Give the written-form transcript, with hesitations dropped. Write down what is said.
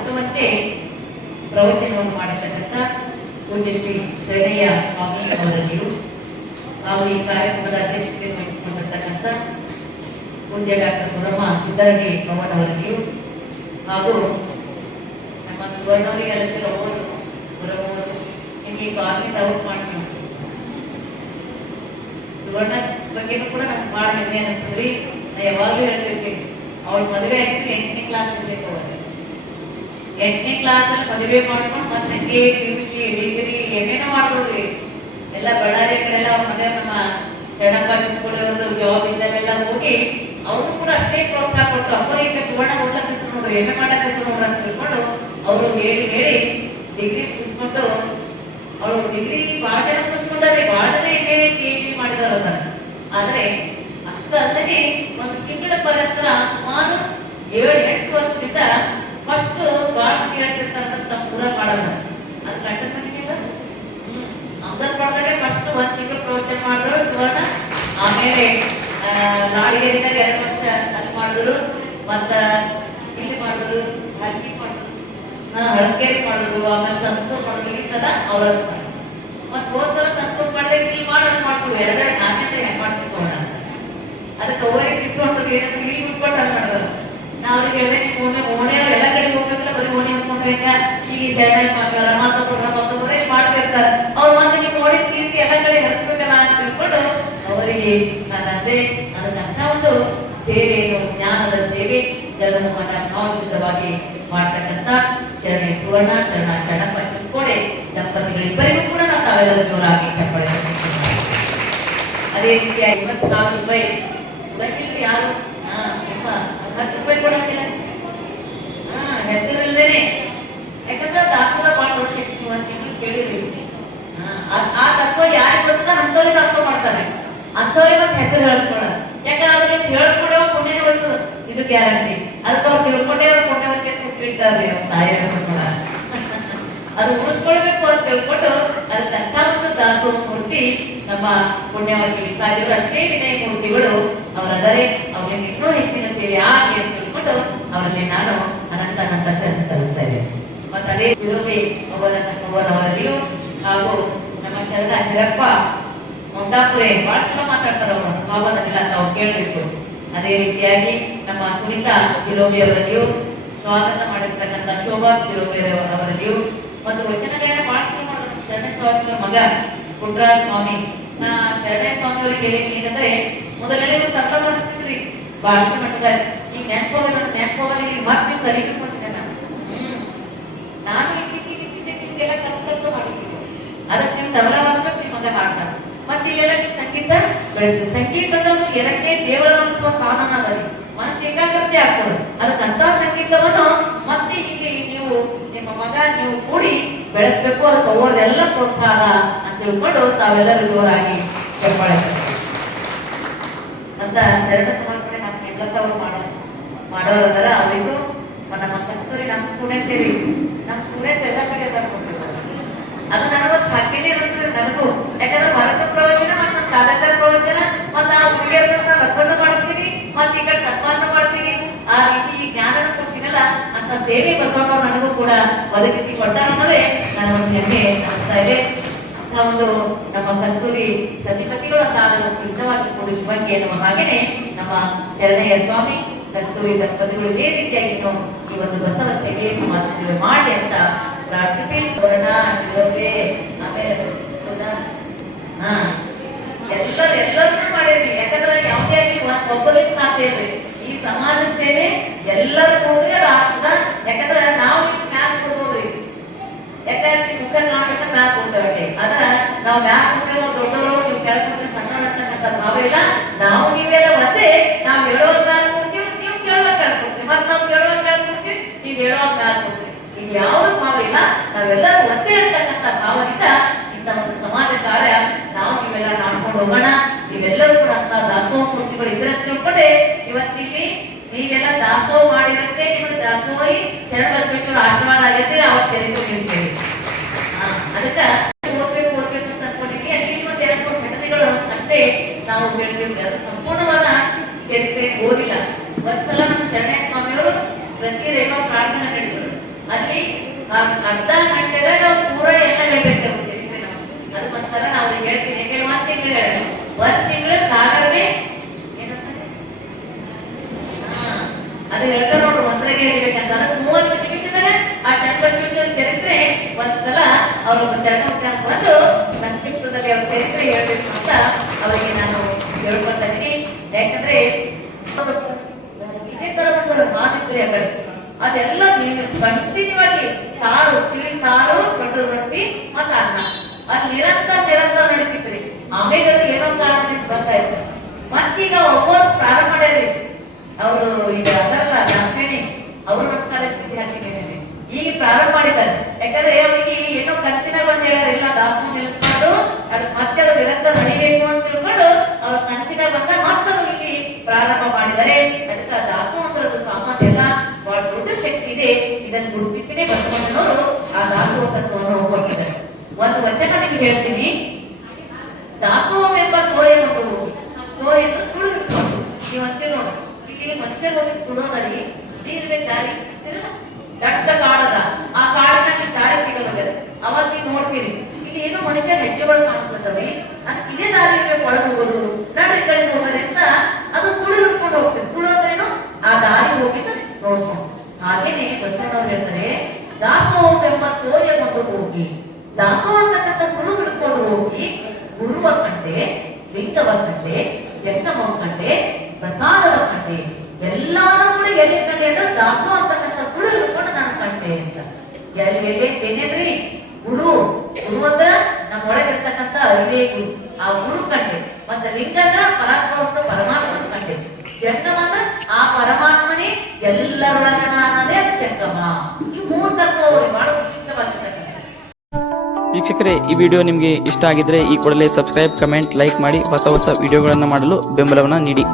ಮುಟ್ಟುವಂತೆ ಪ್ರವಚನವನ್ನು ಮಾಡಿರ್ತಕ್ಕಂಥ ಪೂಜ್ಯ ಶ್ರೀ ಶರಣಯ್ಯ ಸ್ವಾಮಿ ಅವರಲ್ಲಿಯೂ ಹಾಗೂ ಈ ಕಾರ್ಯಕ್ರಮದ ಅಧ್ಯಕ್ಷತೆ ವಹಿಸಿಕೊಂಡಿರ್ತಕ್ಕಂಥ ಪೂಜ್ಯ ಡಾಕ್ಟರ್ ಗುರಮ್ಮ ಸಿದ್ದರಡ್ಡಿ ಪವನ್ ಅವರಲ್ಲಿಯೂ ಹಾಗೂ ನಮ್ಮ ಸುವರ್ಣವರಿಗೆ ಅಲ್ಲಿರೋರು ಗುರಮ್ಮವರು ನಿಮಗೆ ಕಾಲದಿಂದ ಔಟ್ ಮಾಡ್ತೀವಿ. ಸುವರ್ಣ ಬಗ್ಗೆನೂ ಕೂಡ ನಮ್ಗೆ ಭಾಳ ಹೆಮ್ಮೆ ಅನಿಸ್ತದ್ರಿ. ನಾ ಯಾವಾಗಲೂ ಹೇಳ್ತಿರ್ತೀನಿ, ಅವಳು ಮದುವೆ ಆಗಿದ್ರೆ 8ನೇ ಕ್ಲಾಸ್ ಇರ್ಬೇಕು. ಅವಳು 8ನೇ ಕ್ಲಾಸಲ್ಲಿ ಮದುವೆ ಮಾಡ್ಕೊಂಡು ಮತ್ತೆ PUC ಡಿಗ್ರಿ ಏನೇನೋ ಮಾಡ್ಬೋದ್ರಿ. ಎಲ್ಲ ಬಳ್ಳಾರಿ ಕಡೆಲ್ಲ ಅವ್ರ ಮನೆ ನಮ್ಮ ಶರಣಪ್ಪ ಚಿಕ್ಕಳಿಯವ್ರದ್ದು ಜಾಬ್ ಇದ್ದಲ್ಲೆಲ್ಲ ಹೋಗಿ ಅವರು ಕೂಡ ಅಷ್ಟೇ ಪ್ರೋತ್ಸಾಹ ಕೊಟ್ಟರು. ಅಪ್ಪರು ಈಗ ಸುವರ್ಣ ಓದಕ್ ಕಲ್ಸು ನೋಡ್ರಿ, ಏನೇ ಮಾಡಕ್ ಕಲ್ಸು ನೋಡ್ರಿ ಅಂತ ತಿಳ್ಕೊಂಡು ಅವರು ಹೇಳಿ ಡಿಗ್ರಿ ಮುಗಿಸ್ಕೊಂಡು ಅವಳು ಡಿಗ್ರಿ ಬಹಳ ಜನ ಮುಗಿಸ್ಕೊಂಡ್ರೆ ಬಹಳ ಜನ PhD ಮಾಡಿದವರು ಅದ. ಆದ್ರೆ ಅಷ್ಟಲ್ಲದೆ ಒಂದು ತಿಂಗಳ ಪರ್ಯಂತರ ಸುಮಾರು 7-8 ವರ್ಷದಿಂದ ಫಸ್ಟ್ ಬಾಳ ಮಂದಿ ಹೇಳ್ತಿರ್ತಾರಂತ ಪೂರ ಮಾಡೋಣ ಅದು ಕಂಟೆಂಟ್ ಮಾಡಿಲ್ಲ. ಅಹಮದಾಬಾದ್ದಾಗೆ ಫಸ್ಟ್ 1 ತಿಂಗಳು ಪ್ರವಚನ ಮಾಡಿದ್ರು ಸುವರ್ಣ. ಆಮೇಲೆ ನಾಡಿಗೇರಿದಾಗ 2 ವರ್ಷ ಅಲ್ಲಿ ಮಾಡಿದ್ರು, ಮತ್ತ ಇಲ್ಲಿ ಮಾಡಿದ್ರು, ಹಳಕೇರಿ ಮಾಡಿದ್ರು, ಆಮೇಲೆ ಸಂತೂರ್ ಮಾಡಿದ್ರು. ಈ ಸಲ ಅವ್ರ ಮತ್ ಹೋದ್ ಸಲ ಸಂತೂರ್ ಮಾಡಿದಾಗ ಇಲ್ಲಿ ಮಾಡೋದು ಮಾಡ್ಕೊಡು 2 ನಾಣ್ಯತೆ ಹೆಂಗ್ ಮಾಡ್ತಿಕೋಣ ಅಂತ. ಅದಕ್ಕೆ ಓರಿ ಸಿಟ್ಟು ಹೊಂಟದು ಏನಂದ್ರೆ ಇಲ್ಲಿ ಬಿಟ್ಬಿಟ್ಟು ಅಲ್ಲಿ ಮಾಡಿದ್ರು. ನಾ ಅವ್ರಿಗೆ ಹೇಳಿದೆ, ನೀವು ಓಣೆ ಎಲ್ಲ ಕಡೆ ಹೋಗ್ಬೇಕಲ್ಲ, ಬರೀ ಓಣಿ ಹಿಡ್ಕೊಂಡ್ರೆ ಈಗ ಶರಣ ಸ್ವಾಮಿ ಅವರ ಮತ್ತೊಬ್ಬರೇ ಮಾಡ್ತಿರ್ತಾರೆ. ಅವ್ರು ಮತ್ತೆ ನೀವು ಓಡಿದ ಕೀರ್ತಿ ಎಲ್ಲ ಕಡೆ ಹರಿಸ್ಬೇಕಲ್ಲ ಅಂತ ತಿಳ್ಕೊಂಡು ಅವರಿಗೆ ನಾನಂದೆ ಅದಕ್ಕಂತ ಒಂದು ಸೇವೆಯನ್ನು ಜ್ಞಾನದ ಸೇವೆ ಜನಮನ ಭಾವಶುದ್ಧವಾಗಿ ಮಾಡ್ತಕ್ಕಂಥ ಶರಣೆ ಸುವರ್ಣ ಶರಣಪ್ಪ ಚಿಕ್ಕೋಡೆ ದಂಪತಿಗಳಿಬ್ಬರಿಗೂ ಕೂಡ ನಾವು ತಾವೆಲ್ಲರೂ ಜೋರಾಗಿ ಚಪ್ಪಾಳೆ. ಅದೇ ರೀತಿ 50,000 ರೂಪಾಯಿ ಕೊಡಂಗಿಲ್ರಿ ಯಾರು. 10 ರೂಪಾಯಿ ಕೊಡಂಗಿಲ್ಲ, ಹೆಸರಿಲ್ದೇನೆ. ಯಾಕಂದ್ರೆ ದಾಸೋಹ ಬಹಳ ವರ್ಷ ಇತ್ತು ಅಂತ ಕೇಳಿದ್ರಿ. ಆ ತತ್ವ ಯಾರಿಗೆ ಗೊತ್ತ ಅಂತವ್ರಿಗೆ ದಾಸೋಹ ಮಾಡ್ತಾರೆ, ಅಂತವ್ರಿಗೆ ಮತ್ತೆ ಹೆಸರು ಹೇಳಿಸ್ಕೊಳ್ಳೋದು. ಯಾಕಂದ್ರೆ ಹೇಳಿಸ್ಕೊಂಡೇ ಪುಣ್ಯನೇ ಬರ್ತದೆ, ಇದು ಗ್ಯಾರಂಟಿ. ಅದಕ್ಕೆ ಅವ್ರು ತಿಳ್ಕೊಂಡೇ ಅವ್ರು ಪುಣ್ಯವಕ್ಕೆ ಕೂತ್ಬಿಡ್ತಾರೆ. ಅವ್ರ ತಾಯಿಯನ್ನು ಕೂಡ ಅದು ಉಳಿಸ್ಕೊಳ್ಬೇಕು ಅಂತ ತಿಳ್ಕೊಂಡು ಅದಕ್ಕಂತ ಒಂದು ದಾಸೋಹ ಮೂರ್ತಿ ನಮ್ಮ ಪುಣ್ಯವತಿ ವಿಸಾರಿಯವರು ಅಷ್ಟೇ ವಿನಯ ಮೂರ್ತಿಗಳು ಅವರದರೆ. ಅವರಿಗೆ ಇನ್ನೂ ಹೆಚ್ಚಿನ ಸೇವೆ ಆಗಲಿ ಅಂತ ತಿಳ್ಕೊಂಡು ಅವರಲ್ಲಿ ನಾನು ಅನಂತ ಶರಣ ಸಲ್ಲಿಸ್ತಾ ಇದ್ದೇನೆ. ಮತ್ತೆ ಅದೇ ತಿರುವಿ ಅವರವರಲ್ಲಿಯೂ ಹಾಗೂ ನಮ್ಮ ಶರಣ ಚಿರಪ್ಪ ಮೊಂದಾಪುರೆ ಬಹಳ ಚಲೋ ಮಾತಾಡ್ತಾರೆ. ಅವರು ಬಾಬಾದನ್ನೆಲ್ಲ ತಾವು ಕೇಳಬೇಕು. ಅದೇ ರೀತಿಯಾಗಿ ನಮ್ಮ ಸುನೀತಾ ತಿರೋಬಿ ಅವರಲ್ಲಿಯೂ ಸ್ವಾಗತ ಮಾಡಿರ್ತಕ್ಕಂಥ ಶೋಭಾ ತಿರೋಬಿ ಅವರಲ್ಲಿಯೂ ಮತ್ತು ವಚನ ಗಾಯನ ಬಹಳ ಚಲೋ ಮಾಡೋದು ಶರಣ ಸ್ವಾಮಿ ಮಗ ಪುಟ್ರಾಜ ಸ್ವಾಮಿ. ನಾ ಶರಣ ಸ್ವಾಮಿ ಅವರಿಗೆ ಹೇಳಿದ್ನಿ ಏನಂದ್ರೆ, ಮೊದಲೆಲ್ಲ ಇವ್ರು ತಂತ್ರ ಮಾಡಿಸ್ತಿದ್ರಿ ಬಾಳ್ಕೆ ಮಟ್ಟದ. ಈಗ ನೆನಪೋಗಲ್ಲ ಈಗ ಮತ್ತೆ ನೀವು ಕಲಿಬೇಕು ಅಂತ ನಾನು ನಿಮ್ಗೆಲ್ಲ ಕಲ್ತು ಮಾಡಿದ್ದೀನಿ. ಅದಕ್ಕೆ ನೀವು ತಬಲ ಮಾತ್ರ ನಿಮ್ಮ ಮಗ ಹಾಡ್ತಾರೆ. ಮತ್ತೆ ಇಲ್ಲೆಲ್ಲ ನೀವು ಸಂಗೀತ ಬೆಳೆಸ್ತೀವಿ. ಸಂಗೀತ ಅಂದ್ರೆ 2ನೇ ದೇವರ ಅನಿಸುವ ಸಾಧನ ಅದರಿ, ಮನಸ್ಸು ಏಕಾಗ್ರತೆ ಆಗ್ತದೆ. ಅದಕ್ಕಂತ ಸಂಗೀತವನ್ನು ಮತ್ತೆ ಹೀಗೆ ನೀವು ನಿಮ್ಮ ಮಗ ನೀವು ಕೂಡಿ ಬೆಳೆಸ್ಬೇಕು. ಅದಕ್ಕೆ ಅವರೆಲ್ಲ ಪ್ರೋತ್ಸಾಹ ಅಂತ ತಿಳ್ಕೊಂಡು ತಾವೆಲ್ಲರೂ ಜೋರಾಗಿ ಚಪ್ಪಾಳೆ ಅಂತ ಶರಣ ಸಮರ್ಪಣೆ ನಮ್ಮ ಹೆಣ್ಲತ್ತವ್ರು ಮಾಡೋರದರ. ಅವರಿಗೂ ನಮ್ಮ ಕಸ್ತೂರಿ ನಮ್ಮ ಸ್ಟೂಡೆಂಟ್ ಇರಿ, ನಮ್ಮ ಸ್ಟೂಡೆಂಟ್ ಎಲ್ಲ ಕಡೆ ಅದು ನನಗೊಂದು ಹಾಕಿನೇ ಇರುತ್ತೆ ನನಗೂ. ಯಾಕಂದ್ರೆ ಭಾರತ ಪ್ರವಚನ ಮತ್ತು ನಮ್ಮ ಕಾಲೇಜರ್ ಪ್ರವಚನ ಮತ್ತು ಆ ಹುಡುಗಿಯರನ್ನ ಲಕ್ಕನ್ನು ಮಾಡ್ತೀನಿ, ಮತ್ತೆ ಈ ಕಡೆ ಸನ್ಮಾನ ಮಾಡ್ತೀನಿ. ಆ ರೀತಿ ಜ್ಞಾನ ಕೊಡ್ತೀನಲ್ಲ ಅಂತ ಸೇವೆ ಬಸವಣ್ಣವ್ರು ನನಗೂ ಕೂಡ ಒದಗಿಸಿ ಕೊಟ್ಟಾರ ಅನ್ನೋದೇ ನನ್ನ ಒಂದು ಹೆಮ್ಮೆ ಅನಿಸ್ತಾ ಇದೆ. ಅಂತ ಒಂದು ನಮ್ಮ ಕಸ್ತೂರಿ ಸತಿಪತಿಗಳು ಅಂತ ಕೃತವಾಗಿ ಪುರುಷ ಬಗ್ಗೆ ನಮ್ಮ ಹಾಗೇನೆ ನಮ್ಮ ಶರಣಯ್ಯ ಸ್ವಾಮಿ ಕಸ್ತೂರಿ ದಂಪತಿಗಳು ಇದೇ ರೀತಿಯಾಗಿ ಈ ಒಂದು ಬಸವ ಸೇವೆ ಸಮಾಜ ಸೇವೆ ಮಾಡಿ ಅಂತ ಪ್ರಾರ್ಥಿಸಿ ಆಮೇಲೆ ಎಲ್ಲರೂ ಮಾಡಿದ್ವಿ. ಯಾಕಂದ್ರೆ ಯಾವುದೇ ಆಗಲಿ ಒಬ್ಬರಿಗೆ ಸಾಧ್ಯ ಇಲ್ರಿ. ಈ ಸಮಾಜ ಸೇವೆ ಎಲ್ಲರೂ ಕೊಡಿದ್ರೆ ಅದು ಆಗ್ತದ. ಯಾಕಂದ್ರೆ ನಾವು ಮ್ಯಾಕ್ ಕೊಡ್ಬೋದ್ರಿ, ಯಾಕಂದ್ರೆ ಮುಖ ಕಾಣ್ಬೇಕ ಮ್ಯಾಕ್ ಕೊಡ್ತೇವೆ. ಅದ ನಾವು ಮ್ಯಾಕ್ ಕೊಡ್ತೇವೆ ದೊಡ್ಡವರು, ನೀವು ಕೇಳ್ಕೊಂಡ್ರೆ ಸಣ್ಣತಕ್ಕಂಥ ಭಾವ ಇಲ್ಲ. ನಾವು ನೀವೆಲ್ಲ ಒಂದೇ. ನಾವು ಹೇಳೋವಾಗ ಮ್ಯಾಲ್ ಕೊಡ್ತೀವಿ, ನೀವು ಕೇಳುವಾಗ ಕೇಳ್ಕೊಡ್ತೀವಿ, ಮತ್ತೆ ನಾವು ಕೇಳುವಾಗ ಕೇಳ್ಕೊಡ್ತೀವಿ, ನೀವು ಹೇಳುವಾಗ ಮ್ಯಾಲ್ ಕೊಡ್ತೀವಿ. ಇದು ಯಾವುದು ಭಾವ ಇಲ್ಲ. ನಾವೆಲ್ಲರೂ ಒಂದೇ ಇರ್ತಕ್ಕಂಥ ಭಾವದಿಂದ ಇಂಥ ಒಂದು ಸಮಾಜ ಕಾರ್ಯ ನಾವು ನೀವೆಲ್ಲ ಮಾಡ್ಕೊಂಡು ಹೋಗೋಣ. ನೀವೆಲ್ಲರೂ ಕೂಡ ಅಂತ ದಾಸೋಹ ಮೂರ್ತಿಗಳು ಇದ್ರೆ ತಿಳ್ಕೊಂಡೆ ಇವತ್ತಿಲ್ಲಿ ನೀವೆಲ್ಲ ದಾಸೋಹ ಮಾಡಿರುತ್ತೆ. ನಿಮಗೆ ದಾಸೋಹಿ ಶರಣ ಬಸವೇಶ್ವರ ಆಶೀರ್ವಾದ ಆಗೈತೆ. ಅವತ್ತು ತೆರೆದು ಹೇಳ್ತೇವೆ. ಅದಕ್ಕೆ ಓದ್ಬೇಕು ಅಂತ ಅನ್ಕೊಂಡಿದ್ವಿ. ಅಲ್ಲಿ ಒಂದು 2-3 ಘಟನೆಗಳು ಅಷ್ಟೇ ನಾವು ಹೇಳ್ತೀವಿ. ಅದು ಸಂಪೂರ್ಣವಾದ ಚರಿತ್ರೆ ಓದಿಲ್ಲ. ಒಂದ್ಸಲ ನಮ್ಮ ಶರಣಯ್ಯ ಸ್ವಾಮಿಯವರು ಪ್ರತಿ ರೇಖಾ ಪ್ರಾರ್ಥನೆ ನಡೆಸಿದ್ರು. ಅವರು ಶರಣಕ್ಕೆ ಬಂದು ಸಂಕ್ಷಿಪ್ತದಲ್ಲಿ ಅವ್ರ ಚರಿತ್ರೆ ಹೇಳ್ಬೇಕು ಅಂತ ಅವರಿಗೆ ನಾನು ಹೇಳ್ಕೊಳ್ತಾ ಇದ್ದೀನಿ. ಯಾಕಂದ್ರೆ ಇದೇ ತರ ಒಂದು ಮಾತಿದ್ರೆ ಅದೆಲ್ಲ ಕಂಟಿನ್ಯೂವಾಗಿ ಸಾರು, ತಿಳಿ ಸಾರು, ಕಟ್ಟು ರೊಟ್ಟಿ ಮತ್ತೆ ಅನ್ನ, ಅದು ನಿರಂತರ ನಡೀತಿದ್ರಿ. ಆಮೇಲೆ ಅದು ಏನೋ ಕಾರಣದಿಂದ ಬರ್ತಾ ಇತ್ತು. ಮತ್ತೀಗ ಒಬ್ಬರು ಪ್ರಾರಂಭ ಮಾಡ್ಯಾರಿ. ಅವರು ಈಗ ಅದರಲ್ಲ ದಾಕ್ಷಿಣಿ ಅವರು ನಮ್ಮ ಕಾಲೇಜ್ ವಿದ್ಯಾರ್ಥಿಗಳೇ ಈಗ ಪ್ರಾರಂಭ ಮಾಡಿದ್ದಾರೆ. ಯಾಕಂದ್ರೆ ಅವರಿಗೆ ಏನೋ ಕನಸಿನ ಬಂದು ಹೇಳೋರಿಲ್ಲ, ದಾಸೋಹ ನಿಲ್ಲಿಸ್ಕೊಂಡು ಅದು ಮತ್ತೆ ಅದು ನಿರಂತರ ನಡಿಬೇಕು ಅಂತ ತಿಳ್ಕೊಂಡು ಅವ್ರ ಕನಸಿನ ಬಂದ ಮಕ್ಕಳು ಇಲ್ಲಿ ಪ್ರಾರಂಭ ಮಾಡಿದ್ದಾರೆ. ಅದಕ್ಕೆ ದಾಸೋಹ ಅಂದ್ರೆ ಸಾಮಾನ್ಯ ಎಲ್ಲ ಬಹಳ ದೊಡ್ಡ ಶಕ್ತಿ ಇದೆ. ಇದನ್ನು ಗುರುತಿಸಿನೇ ಬಸವಣ್ಣನವರು ಆ ದಾಸೋಹ ತತ್ವವನ್ನು ಕೊಟ್ಟಿದ್ದಾರೆ. ಒಂದು ವಚನ ನಿಮ್ಗೆ ಹೇಳ್ತೀನಿ. ದಾಸೋಹವೆಂಬ ಸೋಯೆ ಮತ್ತು ಹೋಗಿ ಸೋಯೆ ಅಂದ್ರೆ ಸುಳ್ಳು ನೀವು ಅಂತೀವಿ ನೋಡು. ಇಲ್ಲಿ ಮನುಷ್ಯರು ಹೋಗಿ ಸುಡೋದರಿ ನೀರ್ಬೇಕು ದಾರಿ ದಟ್ಟ ಕಾಡದ ಆ ಕಾಡಿನ ದಾರಿ ಸಿಗಬಹುದು. ಅವಾಗ ನೀವು ನೋಡ್ತೀರಿ ಇಲ್ಲಿ ಏನೋ ಮನುಷ್ಯ ಹೆಜ್ಜೆಗಳು ಕಾಣಿಸ್ತವೆ. ಇದೇ ದಾರಿ ಒಳಗೆ ಹೋಗೋದು ನಡ್ರಿ ಕಡೆ ಹೋಗೋದ್ರಿಂದ ಅದು ಸುಳ್ಳು ಹಿಡ್ಕೊಂಡು ಹೋಗ್ತೀವಿ. ಸುಳ್ಳೋದ್ರೇನು ಆ ದಾರಿ ಹೋಗಿದ್ದು ನೋಡ್ಕೊಂಡು. ಹಾಗೇನೆ ಬಸವಣ್ಣವ್ರು ಹೇಳ್ತಾರೆ, ದಾಸೋಹವೆಂಬ ಸೋಯೆಗೊಂಡು ಹೋಗಿ, ದಾಸೋಹ ಅಂತಕ್ಕಂಥ ಸುಳ್ಳು ಹಿಡ್ಕೊಂಡು ಹೋಗಿ ಗುರುವ ಕಂಡೆ, ಲಿಂಗವ ಕಂಡೆ, ಜಂಗಮ ಕಂಡೆ, ಪ್ರಸಾದವ ಕಂಡೆ, ಎಲ್ಲಾನು ಕೂಡ ಎಲ್ಲಿ ಕಂಡೆ ಅಂದ್ರೆ ದಾಸೋಹ ಅಂತಕ್ಕಂಥ ಸುಳ್ಳು ಹಿಡ್ಕೊಂಡು ನಾನು ಕಂಡೆ ಅಂತ. ಏನೇನ್ರಿ ಗುರು, ಗುರು ಅಂದ್ರ ನಮ್ಮ ಒಳಗಿರ್ತಕ್ಕಂಥ ಅರಿವೇ ಗುರು, ಆ ಗುರು ಕಂಡೆ. ಮತ್ತೆ ಲಿಂಗ ಅಂದ್ರ ಪರಾತ್ಮ ಪರಮಾತ್ಮನ ಕಂಡೆ. ಜಂಗಮ ಅಂದ್ರ ಆ ಪರಮಾತ್ಮನೇ ಎಲ್ಲರೊಳಗನಾನದೇ ಜಂಗಮ. ಈ ಮೂರು ತತ್ವ ಬಹಳ ವಿಶಿಷ್ಟವಾಗಿರ್ತಕ್ಕಂಥ. ವೀಕ್ಷಕರೇ, ಈ ವಿಡಿಯೋ ನಿಮಗೆ ಇಷ್ಟ ಆಗಿದ್ರೆ ಈ ಕೂಡಲೇ ಸಬ್ಸ್ಕ್ರೈಬ್, ಕಮೆಂಟ್, ಲೈಕ್ ಮಾಡಿ ಹೊಸ ವಿಡಿಯೋಗಳನ್ನು ಮಾಡಲು ಬೆಂಬಲವನ್ನ ನೀಡಿ.